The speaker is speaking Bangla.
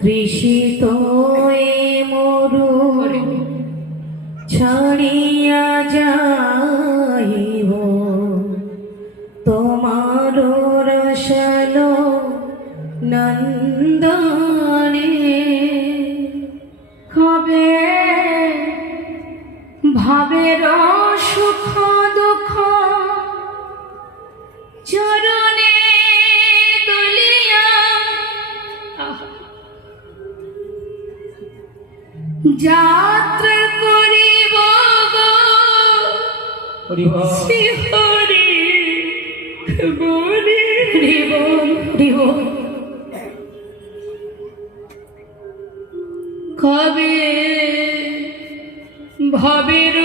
তৃষিত মরু ছাড়িয়া যাইব তোমার রসাল নন্দনে। কবে ভাবের সুখ দুঃখ চরণে তুলিয়া যাত্রা করিব গো শ্রী হরি বলি কবে ভাবের